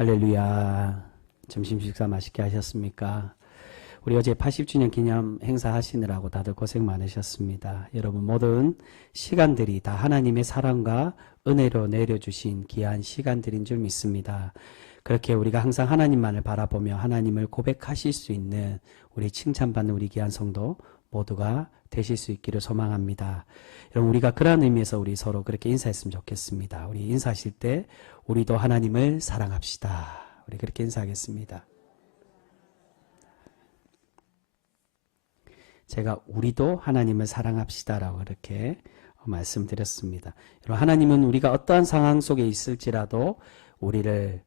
할렐루야. 점심 식사 맛있게 하셨습니까? 우리 어제 80주년 기념 행사 하시느라고 다들 고생 많으셨습니다. 여러분 모든 시간들이 다 하나님의 사랑과 은혜로 내려주신 귀한 시간들인 줄 믿습니다. 그렇게 우리가 항상 하나님만을 바라보며 하나님을 고백하실 수 있는 우리 칭찬받는 우리 귀한 성도 모두가 되실 수 있기를 소망합니다. 여러분 우리가 그런 의미에서 우리 서로 그렇게 인사했으면 좋겠습니다. 우리 인사하실 때 우리도 하나님을 사랑합시다. 우리 그렇게 인사하겠습니다. 제가 우리도 하나님을 사랑합시다라고 그렇게 말씀드렸습니다. 여러분 하나님은 우리가 어떠한 상황 속에 있을지라도 우리를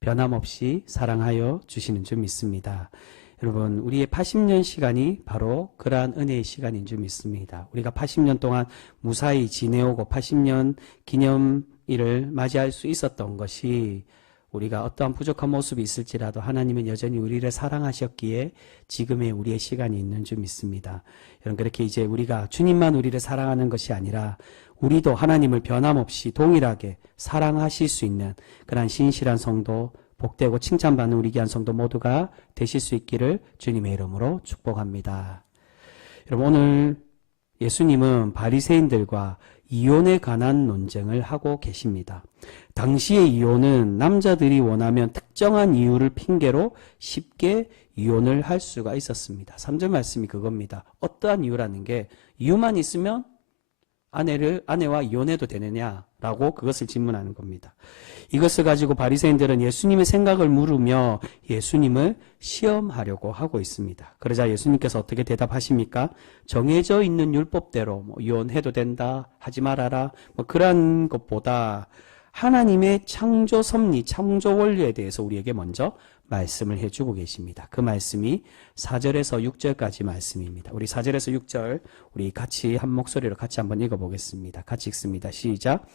변함없이 사랑하여 주시는 줄 믿습니다. 여러분 우리의 80년 시간이 바로 그러한 은혜의 시간인 줄 믿습니다. 우리가 80년 동안 무사히 지내오고 80년 기념일을 맞이할 수 있었던 것이 우리가 어떠한 부족한 모습이 있을지라도 하나님은 여전히 우리를 사랑하셨기에 지금의 우리의 시간이 있는 줄 믿습니다. 여러분 그렇게 이제 우리가 주님만 우리를 사랑하는 것이 아니라 우리도 하나님을 변함없이 동일하게 사랑하실 수 있는 그런 신실한 성도, 복되고 칭찬받는 우리 귀한 성도 모두가 되실 수 있기를 주님의 이름으로 축복합니다. 여러분 오늘 예수님은 바리새인들과 이혼에 관한 논쟁을 하고 계십니다. 당시의 이혼은 남자들이 원하면 특정한 이유를 핑계로 쉽게 이혼을 할 수가 있었습니다. 3절 말씀이 그겁니다. 어떠한 이유라는 게 이유만 있으면 아내와 이혼해도 되느냐라고 그것을 질문하는 겁니다. 이것을 가지고 바리새인들은 예수님의 생각을 물으며 예수님을 시험하려고 하고 있습니다. 그러자 예수님께서 어떻게 대답하십니까? 정해져 있는 율법대로 이혼해도 된다, 하지 말아라, 그런 것보다 하나님의 창조 섭리, 창조 원리에 대해서 우리에게 먼저 말씀을 해주고 계십니다. 그 말씀이 4절에서 6절까지 말씀입니다. 우리 4절에서 6절 우리 같이 한 목소리로 같이 한번 읽어보겠습니다. 같이 읽습니다. 시작.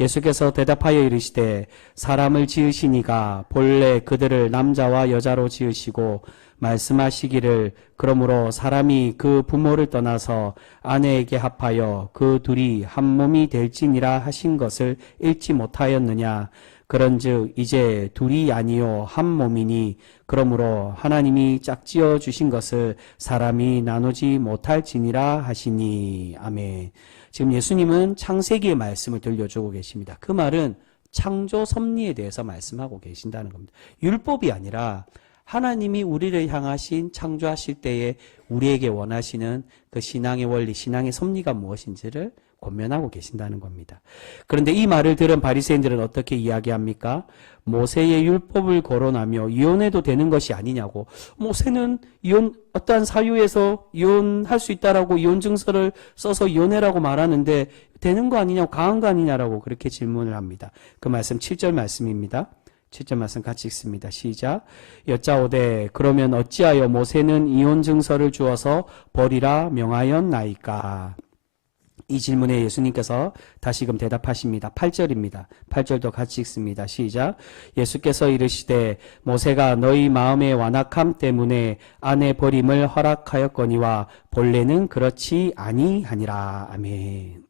예수께서 대답하여 이르시되 사람을 지으시니가 본래 그들을 남자와 여자로 지으시고 말씀하시기를 그러므로 사람이 그 부모를 떠나서 아내에게 합하여 그 둘이 한 몸이 될지니라 하신 것을 읽지 못하였느냐. 그런즉 이제 둘이 아니요 한 몸이니 그러므로 하나님이 짝지어 주신 것을 사람이 나누지 못할지니라 하시니. 아멘. 지금 예수님은 창세기의 말씀을 들려주고 계십니다. 그 말은 창조 섭리에 대해서 말씀하고 계신다는 겁니다. 율법이 아니라 하나님이 우리를 향하신 창조하실 때에 우리에게 원하시는 그 신앙의 원리, 신앙의 섭리가 무엇인지를 권면하고 계신다는 겁니다. 그런데 이 말을 들은 바리새인들은 어떻게 이야기합니까? 모세의 율법을 거론하며 이혼해도 되는 것이 아니냐고. 모세는 어떠한 사유에서 이혼할 수 있다라고 이혼 증서를 써서 이혼해라고 말하는데 되는 거 아니냐고, 강한 거 아니냐라고 그렇게 질문을 합니다. 그 말씀 7절 말씀입니다. 7절 말씀 같이 읽습니다. 시작. 여짜오되 그러면 어찌하여 모세는 이혼 증서를 주어서 버리라 명하였나이까? 이 질문에 예수님께서 다시금 대답하십니다. 8절입니다. 8절도 같이 읽습니다. 시작. 예수께서 이르시되 모세가 너희 마음의 완악함 때문에 아내 버림을 허락하였거니와 본래는 그렇지 아니하니라. 아멘.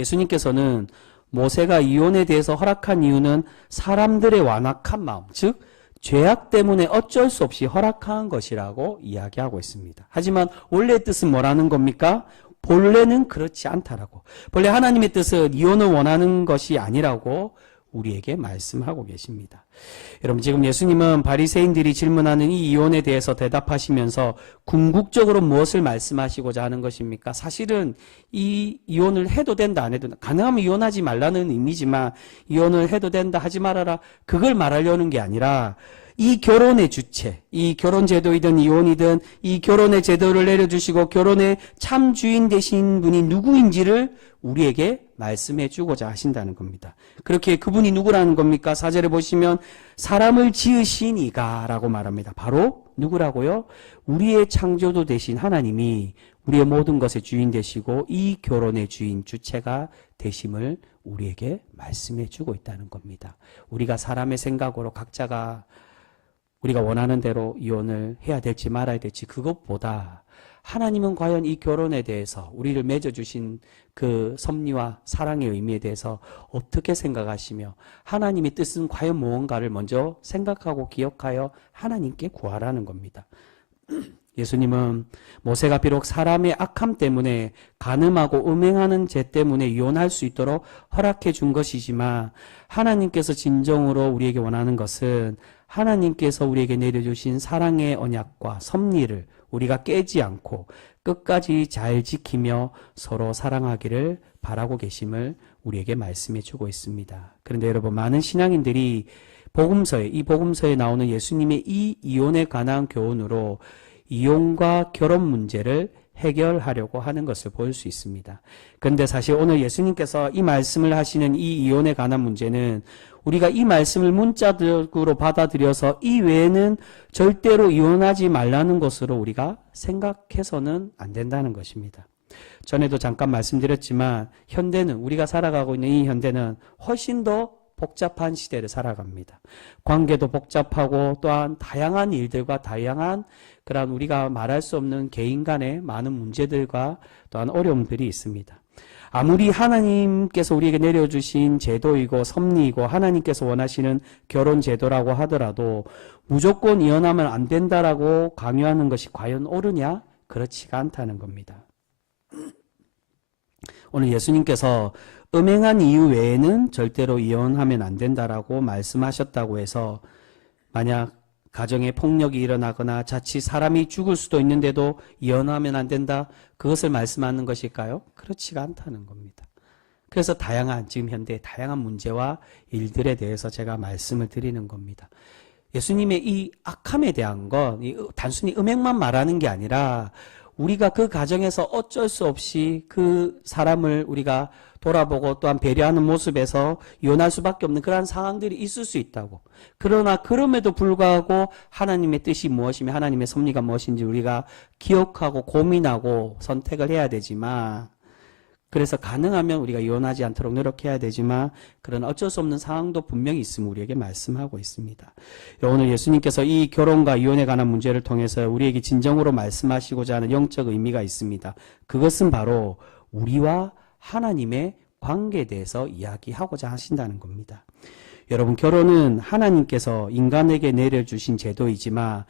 예수님께서는 모세가 이혼에 대해서 허락한 이유는 사람들의 완악한 마음, 즉 죄악 때문에 어쩔 수 없이 허락한 것이라고 이야기하고 있습니다. 하지만 원래의 뜻은 뭐라는 겁니까? 본래는 그렇지 않다라고. 본래 하나님의 뜻은 이혼을 원하는 것이 아니라고 우리에게 말씀하고 계십니다. 여러분 지금 예수님은 바리새인들이 질문하는 이 이혼에 대해서 대답하시면서 궁극적으로 무엇을 말씀하시고자 하는 것입니까? 사실은 이 이혼을 해도 된다 안 해도 된다. 가능하면 이혼하지 말라는 의미지만 이혼을 해도 된다 하지 말아라. 그걸 말하려는 게 아니라 이 결혼의 주체, 이 결혼 제도이든 이혼이든 이 결혼의 제도를 내려주시고 결혼의 참 주인 되신 분이 누구인지를 우리에게 말씀해 주고자 하신다는 겁니다. 그렇게 그분이 누구라는 겁니까? 4절에 보시면 사람을 지으신 이가 라고 말합니다. 바로 누구라고요? 우리의 창조도 되신 하나님이 우리의 모든 것의 주인 되시고 이 결혼의 주인, 주체가 되심을 우리에게 말씀해 주고 있다는 겁니다. 우리가 사람의 생각으로 각자가 우리가 원하는 대로 이혼을 해야 될지 말아야 될지 그것보다 하나님은 과연 이 결혼에 대해서 우리를 맺어주신 그 섭리와 사랑의 의미에 대해서 어떻게 생각하시며 하나님의 뜻은 과연 무언가를 먼저 생각하고 기억하여 하나님께 구하라는 겁니다. 예수님은 모세가 비록 사람의 악함 때문에 간음하고 음행하는 죄 때문에 이혼할 수 있도록 허락해 준 것이지만 하나님께서 진정으로 우리에게 원하는 것은 하나님께서 우리에게 내려주신 사랑의 언약과 섭리를 우리가 깨지 않고 끝까지 잘 지키며 서로 사랑하기를 바라고 계심을 우리에게 말씀해 주고 있습니다. 그런데 여러분, 많은 신앙인들이 이 복음서에 나오는 예수님의 이 이혼에 관한 교훈으로 이혼과 결혼 문제를 해결하려고 하는 것을 볼 수 있습니다. 그런데 사실 오늘 예수님께서 이 말씀을 하시는 이 이혼에 관한 문제는 우리가 이 말씀을 문자적으로 받아들여서 이 외에는 절대로 이혼하지 말라는 것으로 우리가 생각해서는 안 된다는 것입니다. 전에도 잠깐 말씀드렸지만 현대는, 우리가 살아가고 있는 이 현대는 훨씬 더 복잡한 시대를 살아갑니다. 관계도 복잡하고 또한 다양한 일들과 다양한 그런 우리가 말할 수 없는 개인 간의 많은 문제들과 또한 어려움들이 있습니다. 아무리 하나님께서 우리에게 내려주신 제도이고 섭리이고 하나님께서 원하시는 결혼 제도라고 하더라도 무조건 이혼하면 안 된다라고 강요하는 것이 과연 옳으냐? 그렇지가 않다는 겁니다. 오늘 예수님께서 음행한 이유 외에는 절대로 이혼하면 안 된다라고 말씀하셨다고 해서 만약 가정에 폭력이 일어나거나 자칫 사람이 죽을 수도 있는데도 이혼하면 안 된다, 그것을 말씀하는 것일까요? 그렇지가 않다는 겁니다. 그래서 지금 현대의 다양한 문제와 일들에 대해서 제가 말씀을 드리는 겁니다. 예수님의 이 악함에 대한 건 단순히 음행만 말하는 게 아니라 우리가 그 가정에서 어쩔 수 없이 그 사람을 우리가 돌아보고 또한 배려하는 모습에서 이혼할 수밖에 없는 그러한 상황들이 있을 수 있다고. 그러나 그럼에도 불구하고 하나님의 뜻이 무엇이며 하나님의 섭리가 무엇인지 우리가 기억하고 고민하고 선택을 해야 되지만, 그래서 가능하면 우리가 이혼하지 않도록 노력해야 되지만 그런 어쩔 수 없는 상황도 분명히 있음을 우리에게 말씀하고 있습니다. 오늘 예수님께서 이 결혼과 이혼에 관한 문제를 통해서 우리에게 진정으로 말씀하시고자 하는 영적 의미가 있습니다. 그것은 바로 우리와 하나님의 관계에 대해서 이야기하고자 하신다는 겁니다. 여러분, 결혼은 하나님께서 인간에게 내려주신 제도이지만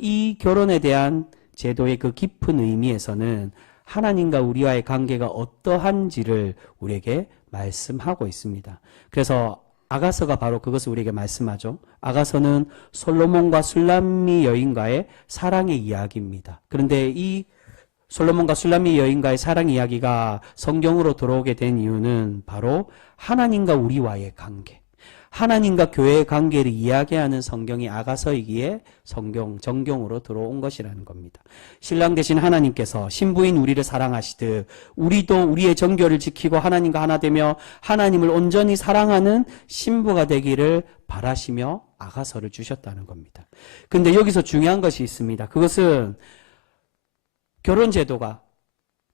이 결혼에 대한 제도의 그 깊은 의미에서는 하나님과 우리와의 관계가 어떠한지를 우리에게 말씀하고 있습니다. 그래서 아가서가 바로 그것을 우리에게 말씀하죠. 아가서는 솔로몬과 술람미 여인과의 사랑의 이야기입니다. 그런데 이 솔로몬과 술람미 여인과의 사랑 이야기가 성경으로 들어오게 된 이유는 바로 하나님과 우리와의 관계, 하나님과 교회의 관계를 이야기하는 성경이 아가서이기에 정경으로 들어온 것이라는 겁니다. 신랑 되신 하나님께서 신부인 우리를 사랑하시듯 우리도 우리의 정결을 지키고 하나님과 하나 되며 하나님을 온전히 사랑하는 신부가 되기를 바라시며 아가서를 주셨다는 겁니다. 그런데 여기서 중요한 것이 있습니다. 그것은 결혼 제도가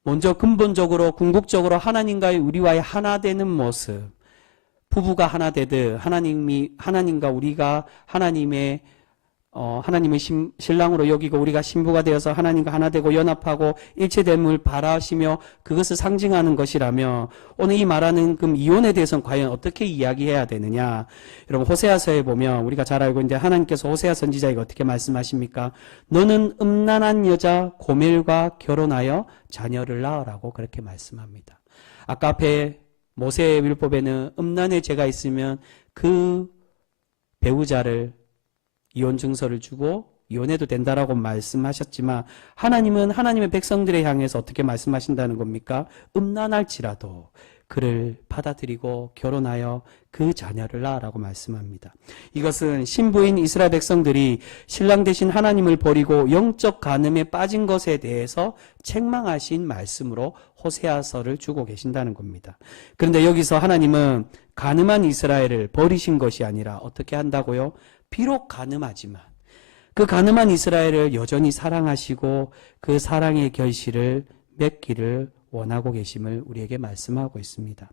먼저 근본적으로 궁극적으로 하나님과의 우리와의 하나 되는 모습, 부부가 하나 되듯 하나님과 우리가 하나님의 신랑으로 여기고 우리가 신부가 되어서 하나님과 하나 되고 연합하고 일체됨을 바라시며 그것을 상징하는 것이라면 오늘 이 말하는 그 이혼에 대해서는 과연 어떻게 이야기해야 되느냐? 여러분, 호세아서에 보면 우리가 잘 알고 있는데 하나님께서 호세아 선지자에게 어떻게 말씀하십니까? 너는 음란한 여자 고멜과 결혼하여 자녀를 낳으라고 그렇게 말씀합니다. 아까 앞에 모세의 율법에는 음란의 죄가 있으면 그 배우자를 이혼 증서를 주고 이혼해도 된다라고 말씀하셨지만 하나님은 하나님의 백성들에 향해서 어떻게 말씀하신다는 겁니까? 음란할지라도 그를 받아들이고 결혼하여 그 자녀를 낳으라고 말씀합니다. 이것은 신부인 이스라엘 백성들이 신랑 되신 하나님을 버리고 영적 간음에 빠진 것에 대해서 책망하신 말씀으로 호세아서를 주고 계신다는 겁니다. 그런데 여기서 하나님은 간음한 이스라엘을 버리신 것이 아니라 어떻게 한다고요? 비록 간음하지만 그 간음한 이스라엘을 여전히 사랑하시고 그 사랑의 결실을 맺기를 원하고 계심을 우리에게 말씀하고 있습니다.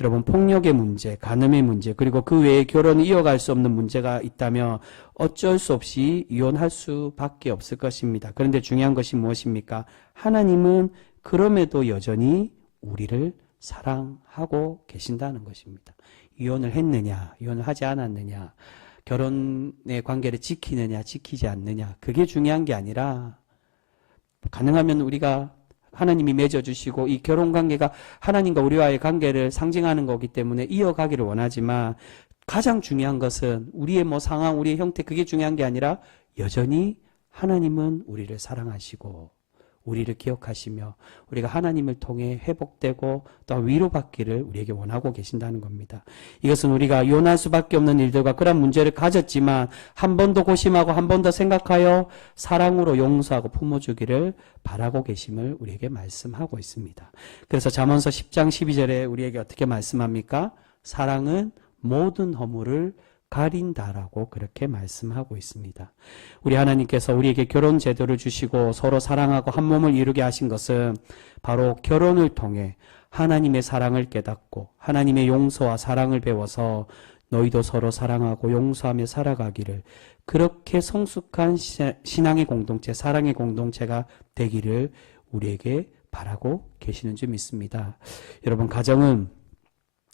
여러분, 폭력의 문제, 간음의 문제, 그리고 그 외에 결혼을 이어갈 수 없는 문제가 있다면 어쩔 수 없이 이혼할 수밖에 없을 것입니다. 그런데 중요한 것이 무엇입니까? 하나님은 그럼에도 여전히 우리를 사랑하고 계신다는 것입니다. 이혼을 했느냐, 이혼을 하지 않았느냐, 결혼의 관계를 지키느냐, 지키지 않느냐, 그게 중요한 게 아니라 가능하면 우리가 하나님이 맺어주시고 이 결혼관계가 하나님과 우리와의 관계를 상징하는 거기 때문에 이어가기를 원하지만 가장 중요한 것은 우리의 상황, 우리의 형태, 그게 중요한 게 아니라 여전히 하나님은 우리를 사랑하시고 우리를 기억하시며 우리가 하나님을 통해 회복되고 또 위로받기를 우리에게 원하고 계신다는 겁니다. 이것은 우리가 이혼할 수밖에 없는 일들과 그런 문제를 가졌지만 한 번 더 고심하고 한 번 더 생각하여 사랑으로 용서하고 품어주기를 바라고 계심을 우리에게 말씀하고 있습니다. 그래서 잠언서 10장 12절에 우리에게 어떻게 말씀합니까? 사랑은 모든 허물을 가린다라고 그렇게 말씀하고 있습니다. 우리 하나님께서 우리에게 결혼 제도를 주시고 서로 사랑하고 한 몸을 이루게 하신 것은 바로 결혼을 통해 하나님의 사랑을 깨닫고 하나님의 용서와 사랑을 배워서 너희도 서로 사랑하고 용서하며 살아가기를, 그렇게 성숙한 신앙의 공동체, 사랑의 공동체가 되기를 우리에게 바라고 계시는 줄 믿습니다. 여러분, 가정은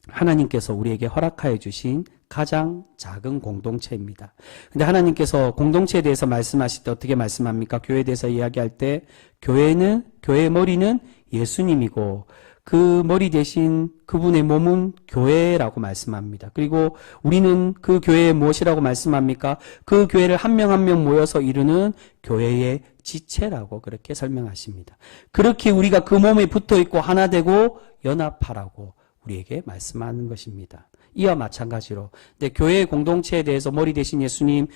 하나님께서 우리에게 허락하여 주신 가장 작은 공동체입니다. 근데 하나님께서 공동체에 대해서 말씀하실 때 어떻게 말씀합니까? 교회에 대해서 이야기할 때 교회의 머리는 예수님이고 그 머리 대신 그분의 몸은 교회라고 말씀합니다. 그리고 우리는 그 교회에 무엇이라고 말씀합니까? 그 교회를 한 명 한 명 모여서 이루는 교회의 지체라고 그렇게 설명하십니다. 그렇게 우리가 그 몸에 붙어 있고 하나 되고 연합하라고 우리에게 말씀하는 것입니다. 이와 마찬가지로 교회의 공동체에 대해서 머리 대신 예수님,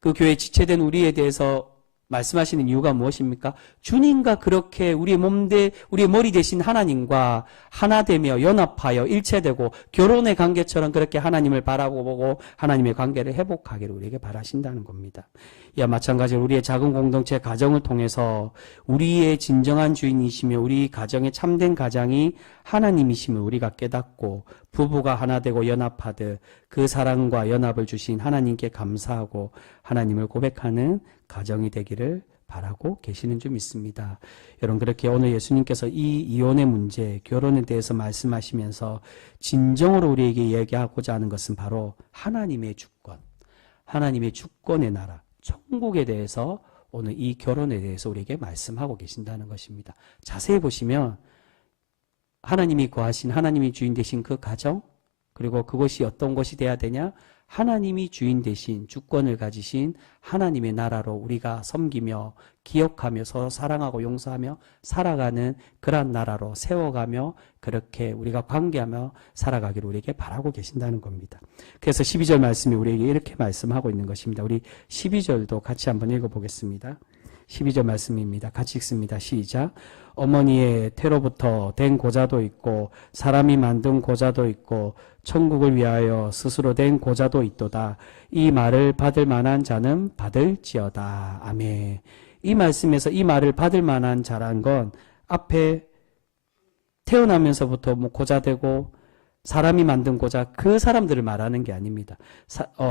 그 교회 지체된 우리에 대해서 말씀하시는 이유가 무엇입니까? 주님과 그렇게 우리의 우리의 머리 대신 하나님과 하나 되며 연합하여 일체되고 결혼의 관계처럼 그렇게 하나님을 바라보고 하나님의 관계를 회복하기를 우리에게 바라신다는 겁니다. 이와 마찬가지로 우리의 작은 공동체 가정을 통해서 우리의 진정한 주인이시며 우리 가정의 참된 가장이 하나님이심을 우리가 깨닫고 부부가 하나 되고 연합하듯 그 사랑과 연합을 주신 하나님께 감사하고 하나님을 고백하는 가정이 되기를 바라고 계시는 줄 믿습니다. 여러분, 그렇게 오늘 예수님께서 이 이혼의 문제, 결혼에 대해서 말씀하시면서 진정으로 우리에게 얘기하고자 하는 것은 바로 하나님의 주권, 하나님의 주권의 나라, 천국에 대해서 오늘 이 결혼에 대해서 우리에게 말씀하고 계신다는 것입니다. 자세히 보시면 하나님이 거하신, 하나님이 주인 되신 그 가정, 그리고 그것이 어떤 것이 돼야 되냐? 하나님이 주인 되신, 주권을 가지신 하나님의 나라로 우리가 섬기며 기억하며 서로 사랑하고 용서하며 살아가는 그러한 나라로 세워가며 그렇게 우리가 관계하며 살아가기를 우리에게 바라고 계신다는 겁니다. 그래서 12절 말씀이 우리에게 이렇게 말씀하고 있는 것입니다. 우리 12절도 같이 한번 읽어보겠습니다. 12절 말씀입니다. 같이 읽습니다. 시작. 어머니의 태로부터 된 고자도 있고 사람이 만든 고자도 있고 천국을 위하여 스스로 된 고자도 있도다. 이 말을 받을 만한 자는 받을지어다. 아멘. 이 말씀에서 이 말을 받을 만한 자란 건 앞에 태어나면서부터 고자되고 사람이 만든 고자, 그 사람들을 말하는 게 아닙니다.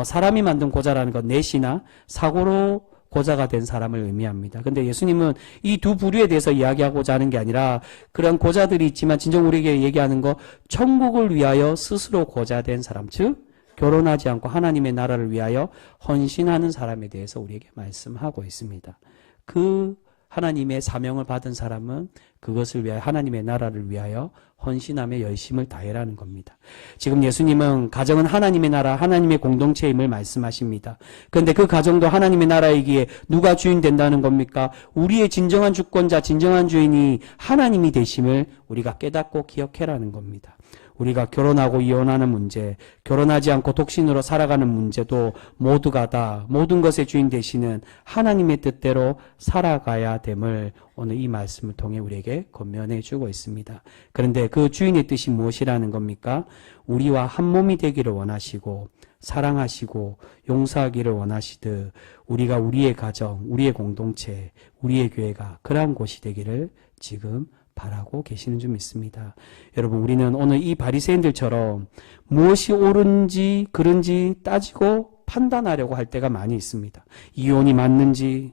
사람이 만든 고자라는 건 넷이나 사고로 고자가 된 사람을 의미합니다. 근데 예수님은 이 두 부류에 대해서 이야기하고자 하는 게 아니라 그런 고자들이 있지만 진정 우리에게 얘기하는 거, 천국을 위하여 스스로 고자된 사람, 즉 결혼하지 않고 하나님의 나라를 위하여 헌신하는 사람에 대해서 우리에게 말씀하고 있습니다. 그 하나님의 사명을 받은 사람은 그것을 위하여 하나님의 나라를 위하여 헌신하며 열심을 다해라는 겁니다. 지금 예수님은 가정은 하나님의 나라, 하나님의 공동체임을 말씀하십니다. 그런데 그 가정도 하나님의 나라이기에 누가 주인 된다는 겁니까? 우리의 진정한 주권자, 진정한 주인이 하나님이 되심을 우리가 깨닫고 기억해라는 겁니다. 우리가 결혼하고 이혼하는 문제, 결혼하지 않고 독신으로 살아가는 문제도 모두가 다 모든 것의 주인 되시는 하나님의 뜻대로 살아가야 됨을 오늘 이 말씀을 통해 우리에게 권면해 주고 있습니다. 그런데 그 주인의 뜻이 무엇이라는 겁니까? 우리와 한 몸이 되기를 원하시고 사랑하시고 용서하기를 원하시듯 우리가 우리의 가정, 우리의 공동체, 우리의 교회가 그러한 곳이 되기를 지금 바라고 계시는 줄 믿습니다. 여러분, 우리는 오늘 이 바리새인들처럼 무엇이 옳은지 그른지 따지고 판단하려고 할 때가 많이 있습니다. 이혼이 맞는지.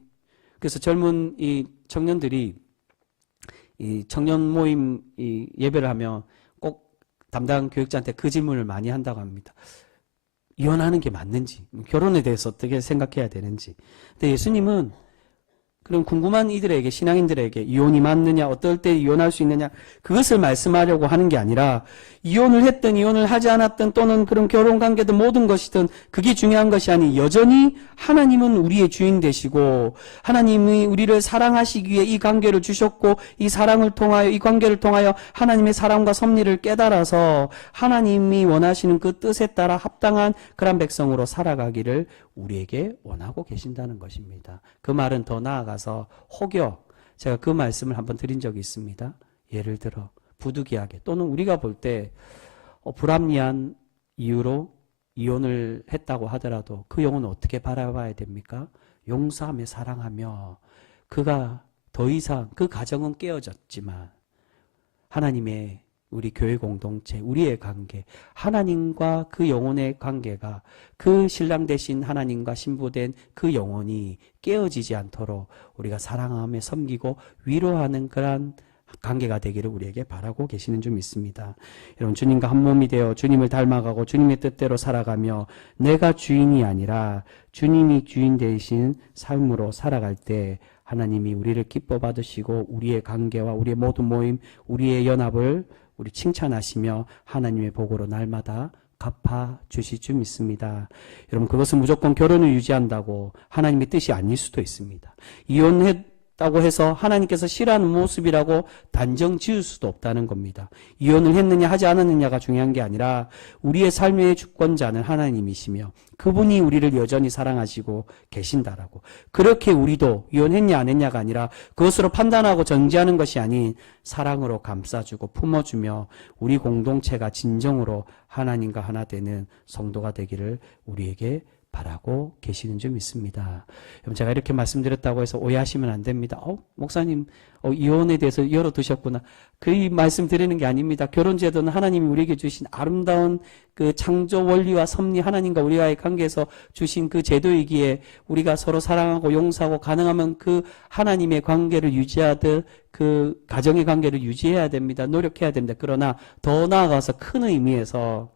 그래서 젊은 이 청년들이 이 청년 모임 이 예배를 하면 꼭 담당 교육자한테 그 질문을 많이 한다고 합니다. 이혼하는 게 맞는지, 결혼에 대해서 어떻게 생각해야 되는지. 근데 예수님은 그럼 궁금한 이들에게, 신앙인들에게 이혼이 맞느냐, 어떨 때 이혼할 수 있느냐, 그것을 말씀하려고 하는 게 아니라 이혼을 했든 이혼을 하지 않았든 또는 그런 결혼 관계든 모든 것이든 그게 중요한 것이 아니, 여전히 하나님은 우리의 주인 되시고 하나님이 우리를 사랑하시기에 이 관계를 주셨고 이 사랑을 통하여, 이 관계를 통하여 하나님의 사랑과 섭리를 깨달아서 하나님이 원하시는 그 뜻에 따라 합당한 그런 백성으로 살아가기를 우리에게 원하고 계신다는 것입니다. 그 말은 더 나아가서 혹여, 제가 그 말씀을 한번 드린 적이 있습니다. 예를 들어 부득이하게 또는 우리가 볼 때 불합리한 이유로 이혼을 했다고 하더라도 그 영혼을 어떻게 바라봐야 됩니까? 용서하며 사랑하며 그가 더 이상, 그 가정은 깨어졌지만 하나님의 우리 교회 공동체, 우리의 관계, 하나님과 그 영혼의 관계가 그 신랑 되신 하나님과 신부된 그 영혼이 깨어지지 않도록 우리가 사랑하며 섬기고 위로하는 그러한 관계가 되기를 우리에게 바라고 계시는 줄 믿습니다. 여러분, 주님과 한 몸이 되어 주님을 닮아가고 주님의 뜻대로 살아가며 내가 주인이 아니라 주님이 주인 되신 삶으로 살아갈 때 하나님이 우리를 기뻐 받으시고 우리의 관계와 우리의 모든 모임, 우리의 연합을 우리 칭찬하시며 하나님의 복으로 날마다 갚아주실 줄 믿습니다. 여러분, 그것은 무조건 결혼을 유지한다고 하나님의 뜻이 아닐 수도 있습니다. 이혼했다고 해서 하나님께서 싫어하는 모습이라고 단정 지을 수도 없다는 겁니다. 이혼을 했느냐 하지 않았느냐가 중요한 게 아니라 우리의 삶의 주권자는 하나님이시며 그분이 우리를 여전히 사랑하시고 계신다라고. 그렇게 우리도 이혼했냐 안 했냐가 아니라 그것으로 판단하고 정지하는 것이 아닌 사랑으로 감싸주고 품어주며 우리 공동체가 진정으로 하나님과 하나 되는 성도가 되기를 우리에게 바라고 계시는 줄 믿습니다. 여러분, 제가 이렇게 말씀드렸다고 해서 오해하시면 안 됩니다. 목사님 이혼에 대해서 열어두셨구나. 그 말씀 드리는 게 아닙니다. 결혼제도는 하나님이 우리에게 주신 아름다운 그 창조 원리와 섭리, 하나님과 우리와의 관계에서 주신 그 제도이기에 우리가 서로 사랑하고 용서하고 가능하면 그 하나님의 관계를 유지하듯 그 가정의 관계를 유지해야 됩니다. 노력해야 됩니다. 그러나 더 나아가서 큰 의미에서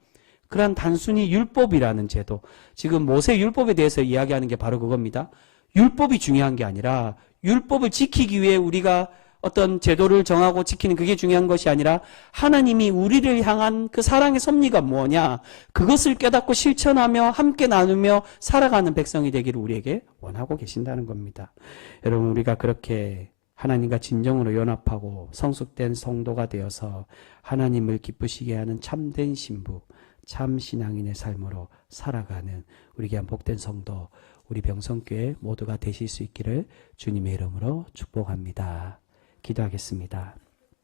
그런 단순히 율법이라는 제도, 지금 모세 율법에 대해서 이야기하는 게 바로 그겁니다. 율법이 중요한 게 아니라 율법을 지키기 위해 우리가 어떤 제도를 정하고 지키는 그게 중요한 것이 아니라 하나님이 우리를 향한 그 사랑의 섭리가 뭐냐, 그것을 깨닫고 실천하며 함께 나누며 살아가는 백성이 되기를 우리에게 원하고 계신다는 겁니다. 여러분, 우리가 그렇게 하나님과 진정으로 연합하고 성숙된 성도가 되어서 하나님을 기쁘시게 하는 참된 신부, 참 신앙인의 삶으로 살아가는 우리 귀한 복된 성도, 우리 병성교회 모두가 되실 수 있기를 주님의 이름으로 축복합니다. 기도하겠습니다.